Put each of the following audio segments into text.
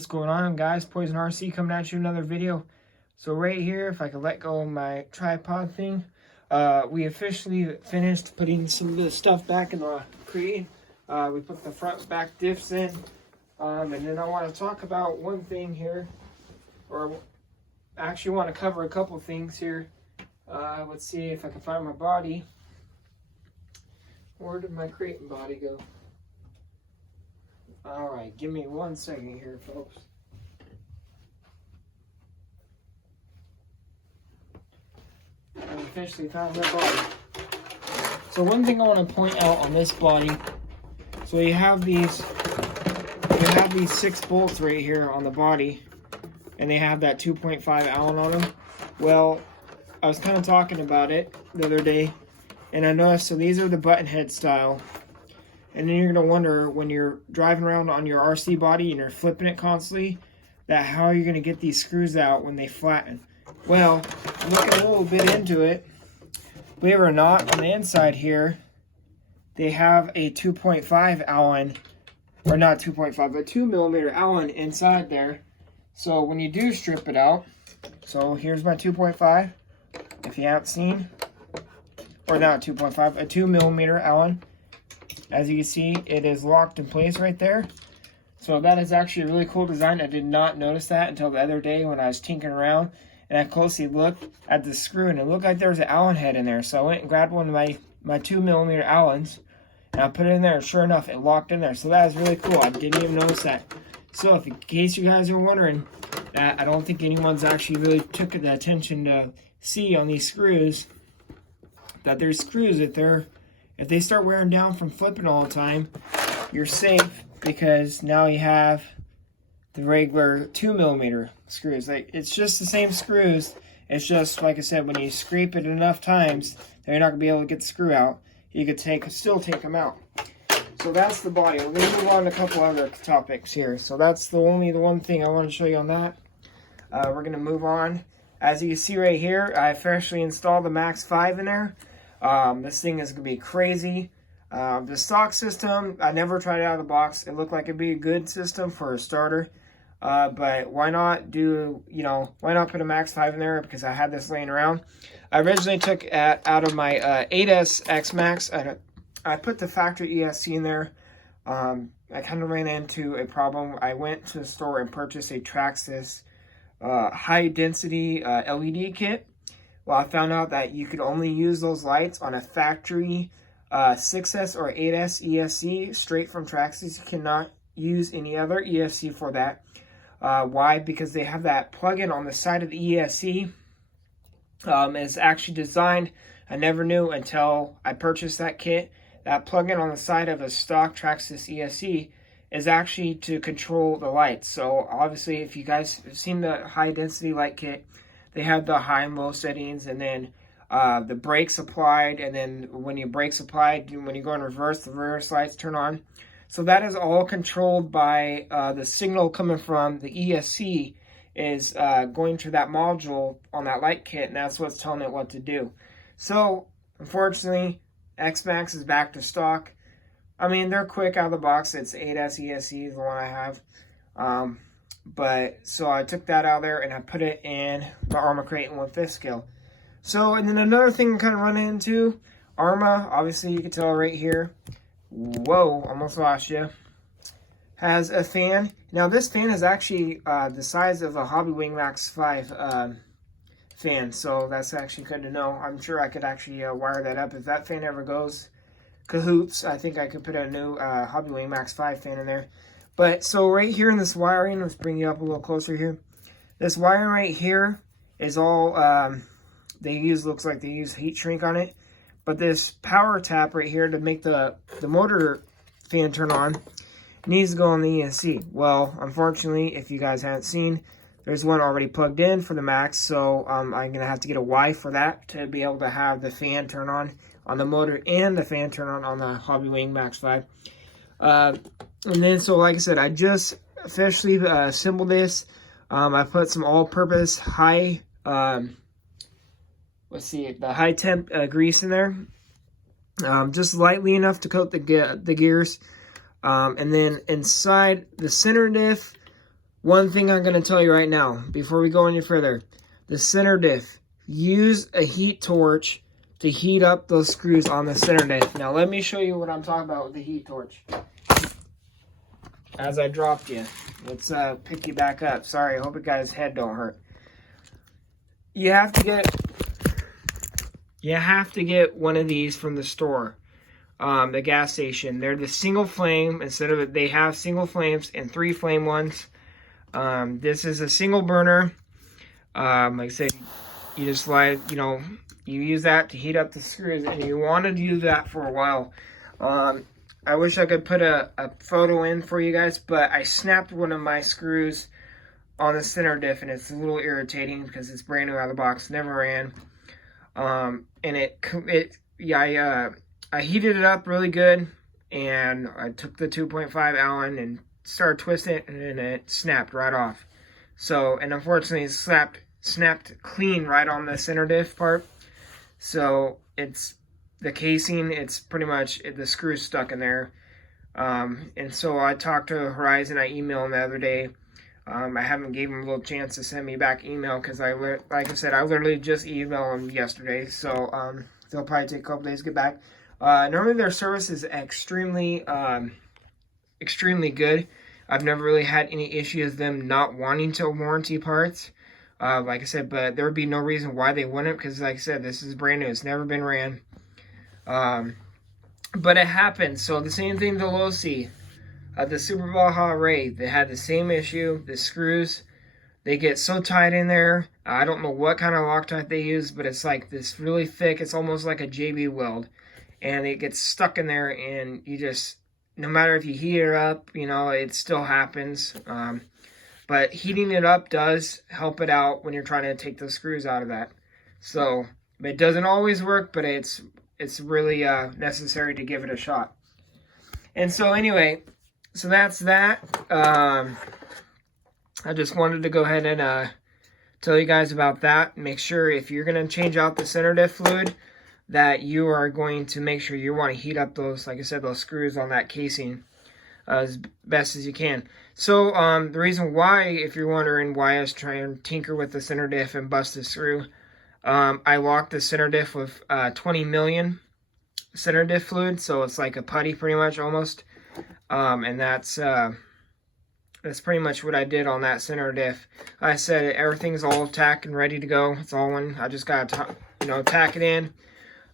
What's going on, guys? Poison RC coming at you another video. So right here, if I could let go of my tripod thing, we officially finished putting some of the stuff back in the crate. We put the front back diffs in, and then I want to talk about one thing here, or actually want to cover a couple things here. Let's see if I can find my body. Where did my crate and body go? Alright, give me 1 second here, folks. I officially found my body. So one thing I want to point out on this body, so you have these 6 bolts right here on the body, and they have that 2.5 Allen on them. Well, I was kind of talking about it the other day, and I noticed, so these are the button head style. And then you're going to wonder, when you're driving around on your RC body and you're flipping it constantly, that how are you going to get these screws out when they flatten? Well, looking a little bit into it, believe it or not, on the inside here, they have a 2.5 Allen, or not 2.5, but 2 millimeter Allen inside there. So when you do strip it out, so here's my 2.5, if you haven't seen, or not 2.5, a 2 millimeter Allen. As you can see, it is locked in place right there. So that is actually a really cool design. I did not notice that until the other day when I was tinkering around and I closely looked at the screw, and it looked like there was an Allen head in there. So I went and grabbed one of my 2 millimeter Allens and I put it in there, and sure enough, it locked in there. So that is really cool. I didn't even notice that. So if in case you guys are wondering, that I don't think anyone's actually really took the attention to see on these screws, that there's screws that if they start wearing down from flipping all the time, you're safe, because now you have the regular 2 millimeter screws. Like, it's just the same screws. It's just, like I said, when you scrape it enough times, they're not going to be able to get the screw out. You could still take them out. So that's the body. We're going to move on to a couple other topics here. So that's the one thing I want to show you on that. We're going to move on. As you can see right here, I officially installed the Max 5 in there. This thing is going to be crazy. The stock system, I never tried it out of the box. It looked like it'd be a good system for a starter. But why not put a Max 5 in there, because I had this laying around. I originally took out of my 8S X Max. I put the factory ESC in there. I kind of ran into a problem. I went to the store and purchased a Traxxas high density LED kit. Well, I found out that you could only use those lights on a factory 6S or 8S ESC straight from Traxxas. You cannot use any other ESC for that. Why? Because they have that plug-in on the side of the ESC. It's actually designed, I never knew until I purchased that kit, that plug-in on the side of a stock Traxxas ESC is actually to control the lights. So obviously, if you guys have seen the high density light kit, they have the high and low settings, and then the brakes applied, and then when your brakes applied, when you go in reverse, the reverse lights turn on. So that is all controlled by the signal coming from the ESC is going to that module on that light kit, and that's what's telling it what to do. So unfortunately, X-Max is back to stock. I mean, they're quick out of the box. It's 8S ESC is the one I have. But so I took that out of there and I put it in the Arrma crate in 1/5 scale. So, and then another thing I'm kind of running into, Arrma, obviously you can tell right here, whoa, almost lost you, has a fan. Now this fan is actually the size of a Hobbywing Max 5 fan, so that's actually good to know. I'm sure I could actually wire that up. If that fan ever goes cahoots, I think I could put a new Hobbywing Max 5 fan in there. But so right here in this wiring, let's bring you up a little closer here. This wiring right here is all, looks like they use heat shrink on it. But this power tap right here to make the motor fan turn on needs to go on the ESC. Well, unfortunately, if you guys haven't seen, there's one already plugged in for the Max. So I'm going to have to get a Y for that to be able to have the fan turn on the motor and the fan turn on the Hobbywing Max 5. And then, so like I said, I just officially assembled this. I put some all-purpose high, the high temp grease in there. Just lightly enough to coat the gears. And then inside the center diff, one thing I'm going to tell you right now, before we go any further, the center diff, use a heat torch to heat up those screws on the center diff. Now let me show you what I'm talking about with the heat torch. As I dropped you, let's pick you back up. Sorry, I hope you guys' head don't hurt. You have to get one of these from the store, the gas station. They're the single flame. Instead of they have single flames and 3 flame ones. This is a single burner. Like I said, you just you use that to heat up the screws, and you want to do that for a while. I wish I could put a photo in for you guys, but I snapped one of my screws on the center diff, and it's a little irritating because it's brand new out of the box, never ran. And I heated it up really good, and I took the 2.5 Allen and started twisting it, and it snapped right off. So, and unfortunately it snapped clean right on the center diff part. So it's the casing, it's pretty much, the screw's stuck in there. And so I talked to Horizon, I emailed them the other day. I haven't gave them a little chance to send me back email because like I said, I literally just emailed them yesterday. So they'll probably take a couple days to get back. Normally their service is extremely good. I've never really had any issues with them not wanting to warranty parts. Like I said, but there would be no reason why they wouldn't, because like I said, this is brand new. It's never been ran. But it happens. So the same thing to Losi. The Super Baja Ray, they had the same issue. The screws, they get so tight in there. I don't know what kind of Loctite they use, but it's like this really thick. It's almost like a JB weld. And it gets stuck in there, and you just, no matter if you heat it up, it still happens. But heating it up does help it out when you're trying to take those screws out of that. So it doesn't always work, but it's really necessary to give it a shot. And so anyway, so that's that. I just wanted to go ahead and tell you guys about that. Make sure if you're going to change out the center diff fluid, that you are going to make sure you want to heat up those, like I said, those screws on that casing as best as you can. So the reason why, if you're wondering why I was trying to tinker with the center diff and bust the screw, I locked the center diff with 20 million center diff fluid, so it's like a putty pretty much almost. And that's pretty much what I did on that center diff. I said everything's all tacked and ready to go. It's all in. I just gotta tack it in,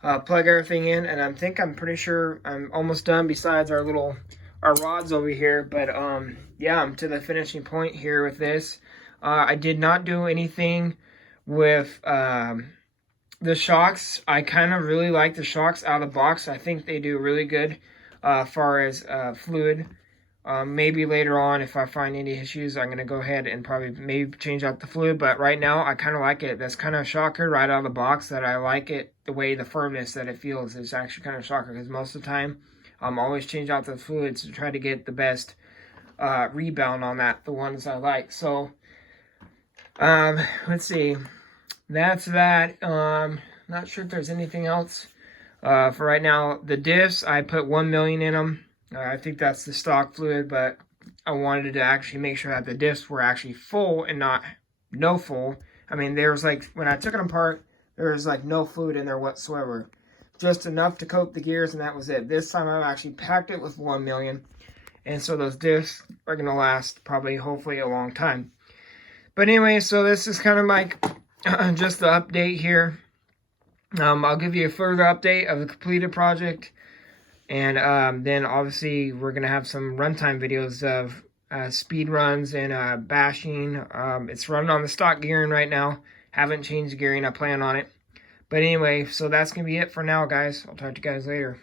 plug everything in, and I'm pretty sure I'm almost done. Besides our rods over here, but yeah, I'm to the finishing point here with this. I did not do anything with the shocks. I kind of really like the shocks out of the box. I think they do really good as far as fluid. Maybe later on, if I find any issues, I'm going to go ahead and maybe change out the fluid. But right now, I kind of like it. That's kind of shocker right out of the box that I like it. The way the firmness that it feels is actually kind of shocker, because most of the time, I'm always change out the fluids to try to get the best rebound on the ones I like. So, let's see. That's that. Not sure if there's anything else. For right now, the diffs, I put 1 million in them. I think that's the stock fluid, but I wanted to actually make sure that the diffs were actually full and not no full. I mean, there was when I took them apart, there was no fluid in there whatsoever. Just enough to coat the gears, and that was it. This time I've actually packed it with 1 million. And so those diffs are going to last hopefully a long time. But anyway, so this is kind of like just the update here. I'll give you a further update of the completed project. And then obviously we're going to have some runtime videos of speed runs and bashing. It's running on the stock gearing right now. Haven't changed the gearing. I plan on it. But anyway, so that's going to be it for now, guys. I'll talk to you guys later.